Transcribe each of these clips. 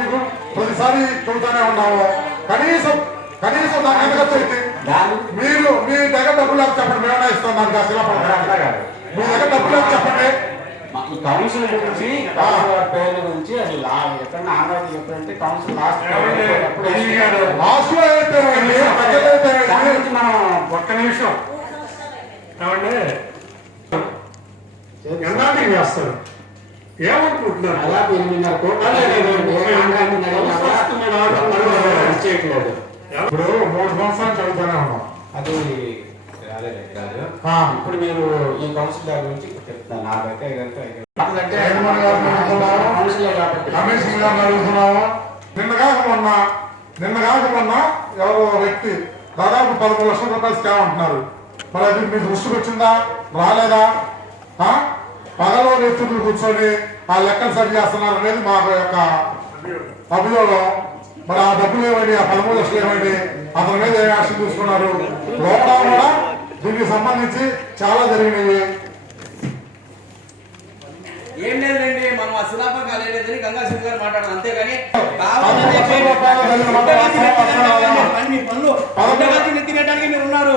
మీకు ప్రతిసారి చెబుతానే ఉన్నాము కనీసం కనీసం దాని ఎంత ఖర్చు అయితే దాని మీరు మీ దగ్గర డబ్బులు లేక చెప్పండి. మేమే ఇస్తాం దానికి కాదు. మీ దగ్గర డబ్బులు లేక చెప్పండి. కౌన్సిల్ గురించి పేర్ల గురించి అది లా ఎక్కడన్నా ఆంధ్రాకి చెప్పారంటే కౌన్సిల్ లాస్ట్ లాస్ట్లో అయితే మనం ఒక్క నిమిషం. ఏమంటే ఎన్నాటికి చేస్తారు. ఏమనుకుంటున్నారు? దాదాపు ఎనిమిదిన్నర కోట్లు ఇప్పుడు మూడు సంవత్సరాలు చదువుతూనే ఉన్నాం. అది. ఇప్పుడు మీరు ఈ కౌన్సిల్ దాని గురించి చెప్తాను నాకైతే గారిని అడుగుతున్నాము. కమిషన్ నిన్న కాక మొన్న. నిన్న కాక మొన్న ఎవరో వ్యక్తి దాదాపు పదమూడు లక్షల రూపాయలు స్కామ్ అంటున్నారు. మరి అది మీ దృష్టికి వచ్చిందా? రాలేదా? పగలో వ్యక్తులు కూర్చొని ఆ లెక్కలు సరి చేస్తున్నారు అనేది మా యొక్క అభియోగం. మరి ఆ డబ్బులు ఏమండి? ఆ పదమూడు లక్షలు ఏమండి? అతని మీద ఏ యాక్షన్ తీసుకున్నారు? లోపల కూడా దీనికి సంబంధించి చాలా జరిగినాయి. ఏం లేదండి మనం ఆ శిలాపం కాలేదని గంగా గారు మాట్లాడారు అంతేగాని పనులు పుట్టగతి నెత్తినడానికి మీరు ఉన్నారు.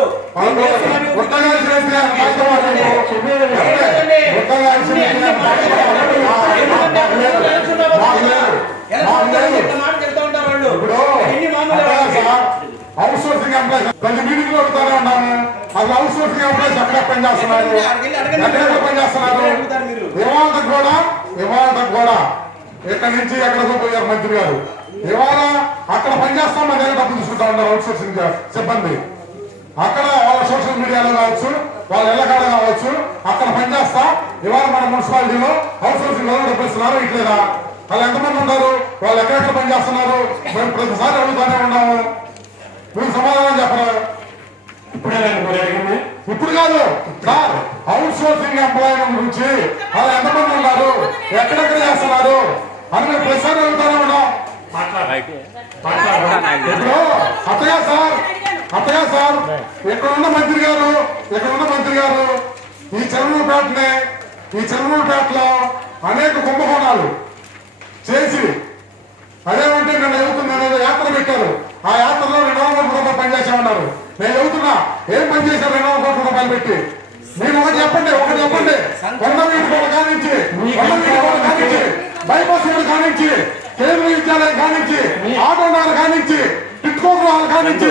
లేదు. ఉంటారు వాళ్ళు ఇప్పుడు ప్రతి మీటింగ్లో అడుగుతానే ఉన్నాము అసలు హౌస్ సోర్సింగ్ ఎక్కడ పని ఎక్కడ పని ఇవాళ కూడా ఇవాళ కూడా నుంచి ఎక్కడికో పోయారు మంత్రి గారు ఇవాళ అక్కడ పని మన దగ్గర డబ్బులు తీసుకుంటా ఉన్నారు అవుట్ సిబ్బంది అక్కడ వాళ్ళ సోషల్ మీడియాలో కావచ్చు వాళ్ళ ఇళ్ళకాడ కావచ్చు అక్కడ పనిచేస్తా ఇవాళ మన మున్సిపాలిటీలో హౌస్ సోర్సింగ్ ఎవరు డబ్బులు ఇస్తున్నారు ఇట్లేదా వాళ్ళు ఎంతమంది ఉన్నారు? వాళ్ళు ఎక్కడెక్కడ పని చేస్తున్నారు మేము ప్రతిసారి అడుగుతానే ఉన్నాము. మీరు సమాధానం చెప్పరా? ఇప్పుడే కాదు. సార్ అవుట్ సోర్సింగ్ ఎంప్లాయ్మెంట్ గురించి వాళ్ళు ఎంతమంది ఉన్నారు? ఎక్కడెక్కడ చేస్తున్నారు? అని మేము ప్రతిసారి అడుగుతానే ఉన్నాం. ఇప్పుడు అత్తగా సార్ అత్తగా సార్ ఇక్కడ ఉన్న మంత్రి గారు? ఇక్కడ ఉన్న మంత్రి గారు? ఈ చెరువులపేటనే ఈ చెరువులపేటలో అనేక కుంభకోణాలు చేసి అదేమంటే నిన్న చెబుతున్నా నేను యాత్ర పెట్టారు. ఆ యాత్రలో రెండు వందల కోట్ల రూపాయలు పనిచేసామన్నారు నేను చెబుతున్నా ఏం పని చేశారు రెండు వందల కోట్ల రూపాయలు పెట్టి? మీరు ఒకటి చెప్పండి ఒకటి చెప్పండి. కొండ వీటి కోట కానించి కొండ బైపాస్ రోడ్ కానించి కేంద్రీయ విద్యాలయం కానించి ఆటో నగర్ కానించి టిట్కో గృహాలు కానించి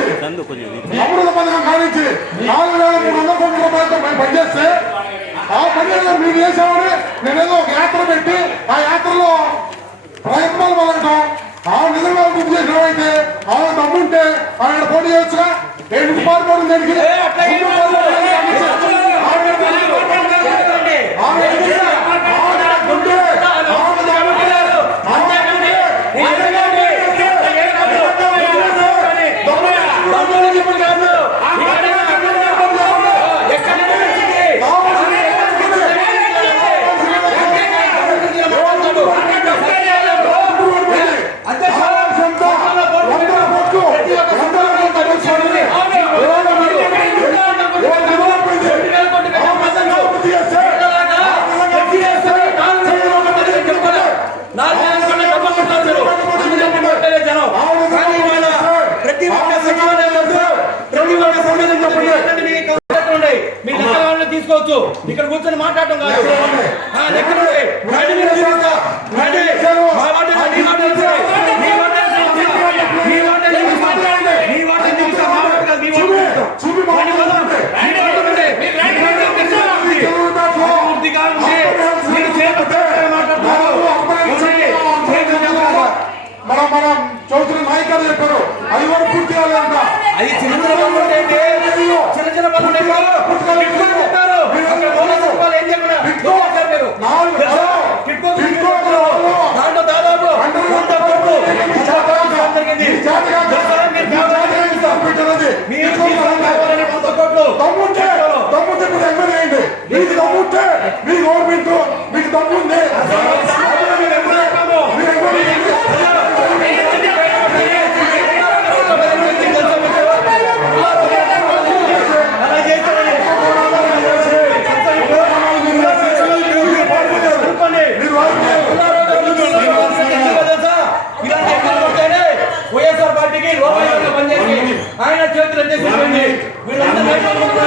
అమృత పథకం కానించి నాలుగు వేల మూడు వందల కోట్ల రూపాయలతో ఏదో మీరు చేసామని నేనేదో ఒక యాత్ర పెట్టి ఆ యాత్రలో ప్రయత్నాలు మొదలటం ఆ నిజంగా బుక్ చేసినవైతే ఆమె దమ్ముంటే ఆయన పోటీ చేయొచ్చుగా? ఏంటి పాల్గొని దానికి ప్రతి ఒక్క సచివాలయంలో ప్రతి ఒక్క సచివాలయంలో మీ లెక్కల వాళ్ళని తీసుకోవచ్చు ఇక్కడ కూర్చొని మాట్లాడటం కాదు ఆ, లెక్కలు ఉన్నాయి. రండి మీరు తీసుకుంటా. రండి. మా వార్డు నీ వార్డు తెలుసు. నీ వార్డు తెలుసు. నీ వార్డు తెలుసు. నీ వార్డు తెలుసు. మా వార్డు కాదు. మీ వార్డు తెలుసు. చూపి రండి పోదాం. నీ వార్డు ఉంది. నీ వార్డు తెలుసు. పూర్తిగా ఉంది. మీరు చేతులు పెట్టుకొని మాట్లాడుతున్నారు. ఉండండి. చేతులు చెప్పాలి. మనం మనం చౌదరి నాయకులు చెప్పారు అది కూడా పూర్తి కాలేదంట అది చిన్న చిన్న పనులు ఉంటాయండి. చిన్న చిన్న పనులు. టిట్కో చెప్పారు. అక్కడ మూల సచివాలయం ఏం చెప్పినా? చెప్పారు. తెలుసా? టిట్కో టిట్కో చెప్పారు. దాంట్లో దాదాపు వంద కోట్లు జరిగింది. మీరు కావాలని. మీరు వంద కోట్లు దమ్ముంటే దమ్ముంటే ఇప్పుడు ఎమ్మెల్యే మీకు దమ్ముంటే మీ గవర్నమెంట్ మీకు దమ్ముంది Thank you.